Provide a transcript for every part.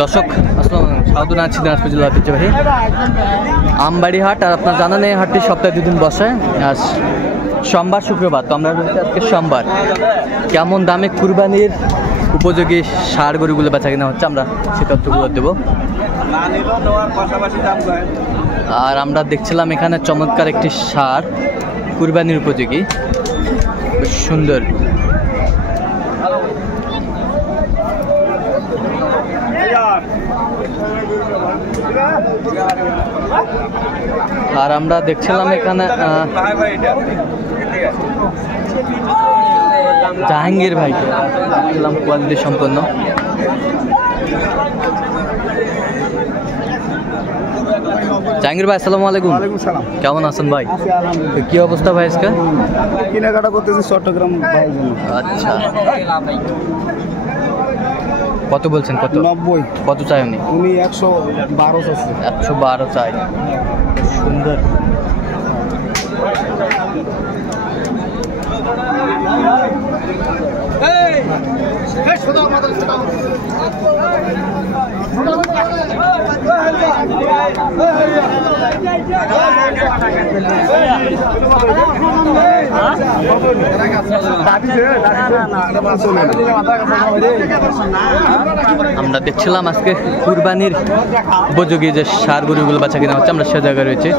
দর্শক আসসালামু আলাইকুম, স্বাগত জানাচ্ছি দিনাজপুর জেলার ঐতিহ্যবাহী আমবাড়ি হাট। আর আপনার জানেন এই হাটটি সপ্তাহে 2 দিন বসে, আজ সোমবার শুক্রবার। তো আমরা আজকে সোমবার। কেমন দামে কুরবানির উপযোগী ষাঁড় গরুগুলো বেচা কিনা হচ্ছে আমরা সে তথ্যগুলো দেবো। আর আমরা দেখছিলাম এখানে চমৎকার একটি ষাঁড় কুরবানির উপযোগী, বেশ সুন্দর। আর আমরা দেখছিলাম এখানে জাহাঙ্গীর ভাইকে দেখছিলাম, কোয়ালিটি সম্পন্ন। জাহাঙ্গীর ভাই আসসালামু আলাইকুম। কেমন আছেন ভাই? কি অবস্থা ভাই আজকে? কেনাকাটা করতেছি চট্টগ্রাম। আচ্ছা, কত বলছেন? কত? 90। কত চাই উনি? 112 চাচ্ছে। 112 চাই। সুন্দর। আমরা দেখছিলাম আজকে কুরবানির উপযোগী যে ষাঁড় গরুগুলো বাচ্চা কিনা হচ্ছে, আমরা সে জায়গায় রয়েছে।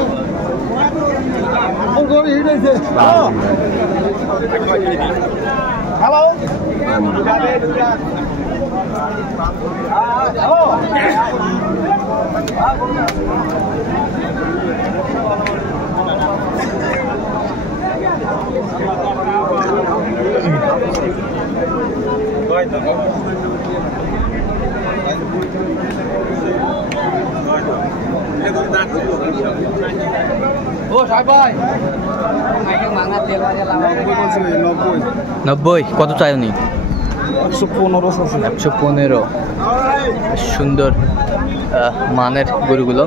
ও ভাই 90। কত চাই উনি? 115। সুন্দর মানের গরুগুলো।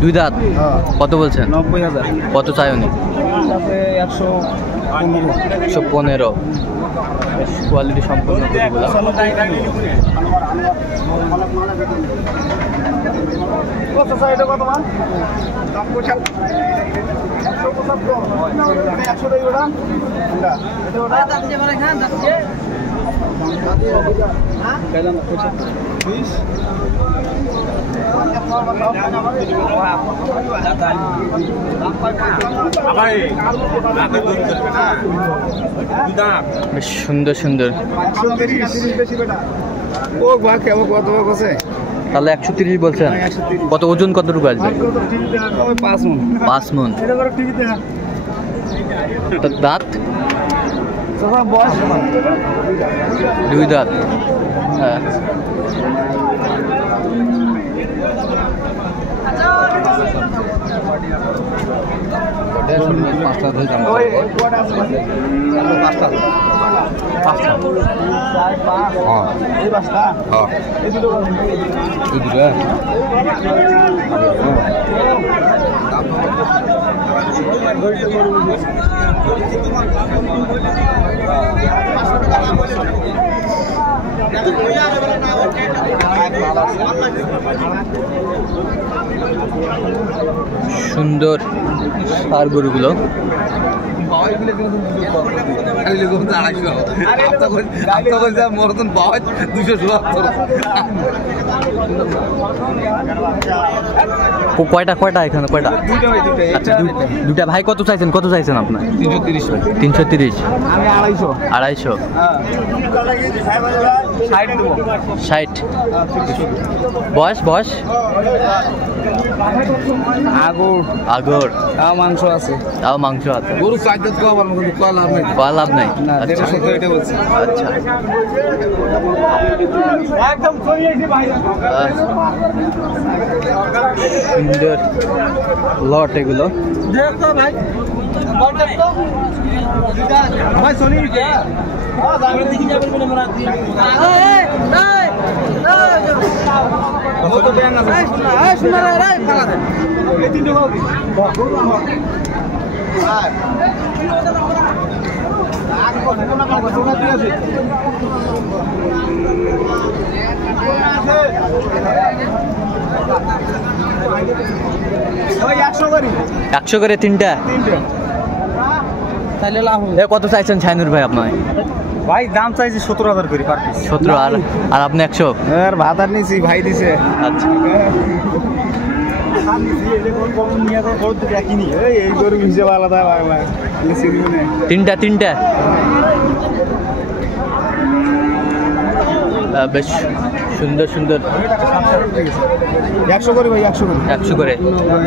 দুই দাঁত। কত বলছেন? 90,000। কত চাই উনি? 115। কোয়ালিটি সম্পূর্ণ গরুগুলো। বেশ সুন্দর সুন্দর। তাহলে 130 বলছেন। কত ওজন কতটুকু আসবে? 5 মণ। দাঁত? 2 দাঁত। হ্যাঁ। সুন্দর ষাঁড় গরুগুলো। কয়টা কয়টা এখানে কয়টা? আচ্ছা, দুটা ভাই কত চাইছেন আপনার? 330। আমি 250। 60। বয়স আগর তাও মাংস আছে। গরু লাভ নাই। আচ্ছা আচ্ছা, সুন্দর লট এগুলো। একশো করে তিনটা। তাহলে লাভ কত চাইছেন ছাইনুর ভাই আপনার? ভাই দাম চাইছি 17,000 করে পার পিস। 17 আর আপনি 100? আর ভাত আর নিছি, ভাই দিছে। আচ্ছা, এই গরু হিসেবে আলাদা বাংলা তিনটা বেশ সুন্দর 100 করে ভাই, 100 করে 100 করে।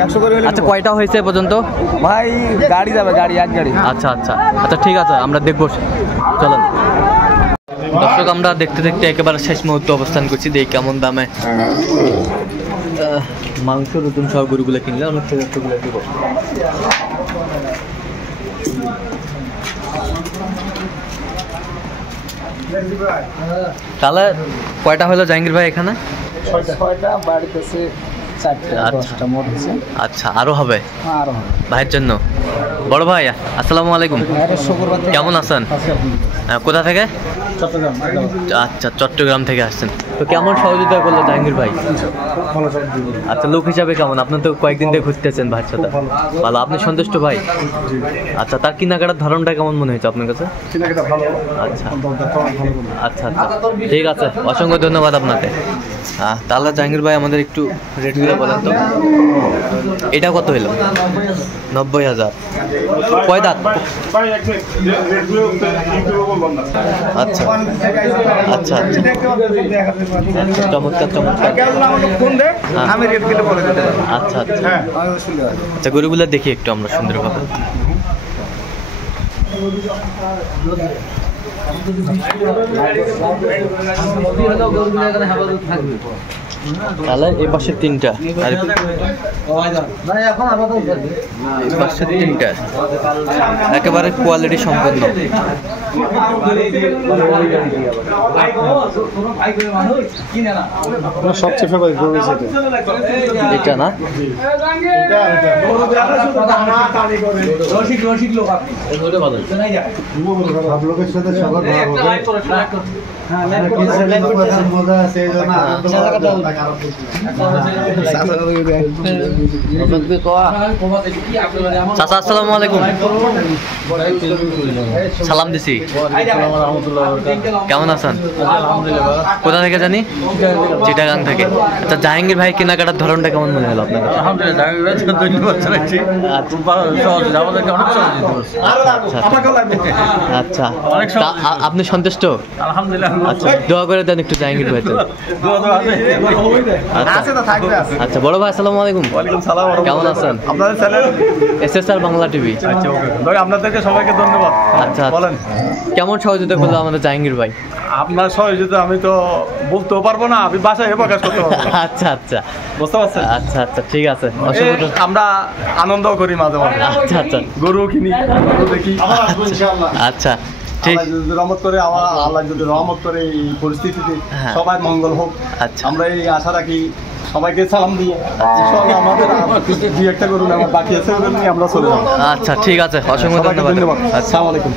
100 করে। আচ্ছা, কয়টা হয়েছে এ পর্যন্ত? ভাই গাড়ি যাবে, এক গাড়ি। আচ্ছা, ঠিক আছে, আমরা দেখবো, চলেন। দর্শক, আমরা দেখতে একেবারে শেষ মুহূর্তে অবস্থান করছি। দেখি কেমন দামে মাংস নতুন সব গরুগুলো কিনলে অনেক সেগুলো দিব। তাহলে কয়টা হলো জাহাঙ্গীর ভাই এখানে? 6টা, বাড়িতে 4টা মোট আছে। আচ্ছা, আরো হবে আরো হবে ভাইয়ের জন্য। বড় ভাই, আসসালামু আলাইকুম, কেমন আছেন? কোথা থেকে? চট্টগ্রাম। আচ্ছা, চট্টগ্রাম থেকে আসছেন। তো কেমন সহযোগিতা করলো জাহাঙ্গীর ভাই? আচ্ছা, লোক হিসাবে কেমন? আপনি তো কয়েকদিন থেকে ঘুরতেছেন ভাইয়ের সাথে। ভালো, আপনি সন্তুষ্ট ভাই? আচ্ছা, তার কেনাকাটার ধরনটা কেমন মনে হয়েছে আপনার কাছে? আচ্ছা, ঠিক আছে, অসংখ্য ধন্যবাদ আপনাকে। তাহলে জাহাঙ্গীর ভাই আমাদের একটু রেটগুলো বলেন তো। এটা কত হলো? 90,000। কয় দাঁত? আচ্ছা, চমৎকার। আচ্ছা, গরুগুলো দেখি একটু আমরা সুন্দরভাবে। তাহলে এই পাশে 3টা আর এই পাশে 3টা, একেবারে কোয়ালিটি সম্পন্ন। সবচেয়ে ফেভারিট গরু এটা না? লোকের সাথে সবার চাচা, আসসালামু আলাইকুম, সালাম দিছি। কেমন আছেন? কোথা থেকে জানি? চিটাগাং থেকে। আচ্ছা, জাহাঙ্গীর ভাই কেনাকাটার ধরনটা কেমন মনে হলো আপনার? আচ্ছা, আপনি সন্তুষ্ট? আচ্ছা, দোয়া করে দেন একটু জাহাঙ্গীর ভাই। আচ্ছা, বড় ভাই, আসসালামু আলাইকুম। কেমন আছেন? SSR Bangla TV. আপনাদেরকে সবাইকে ধন্যবাদ। আচ্ছা, বলেন কেমন সহযোগিতা করলো আমাদের জাহাঙ্গীর ভাই? আপনার সহযোগিতা আমি তো বলতেও পারবো না, আমি বাসায় প্রকাশ করতে পারবো। আচ্ছা, বুঝতে পারছেন? আচ্ছা, ঠিক আছে। আমরা আনন্দ করি মাঝে মাঝে। আচ্ছা, গরু কিনি, গরু দেখি। আচ্ছা, ঠিক। রহমত করে, আল্লাহ যদি রহমত করে এই পরিস্থিতিতে সবাই মঙ্গল হোক, আমরা এই আশা রাখি। সবাইকে সালাম দিয়ে ইনশাআল্লাহ আমাদের আবার দুই একটা করুন আমার বাকি আছে ওগুলো নিয়ে আমরা চলে যাব। আচ্ছা ঠিক আছে, অসংখ্য সবাইকে ধন্যবাদ। ধন্যবাদ। আচ্ছা। আসসালামু আলাইকুম।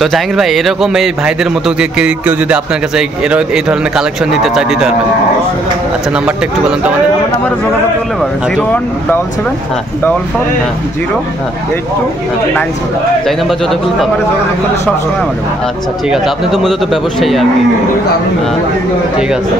তো জাহাঙ্গীর ভাই, এরকম এই ভাইদের মতো যে কেউ যদি আপনার কাছে এই ধরনের কালেকশন নিতে চায়, দিতে পারবেন? আচ্ছা, নাম্বারটা একটু বলেন তো আমাদের। আমার নাম্বারে যোগাযোগ করলে পাবে হ্যাঁ, 0177440829। যাই নাম্বার যত খুলতে নাম্বারে যোগাযোগ করলে সবসময় আমাকে পাবে। আচ্ছা ঠিক আছে, আপনি তো মূলত ব্যবসায়ী আর কি। ঠিক আছে।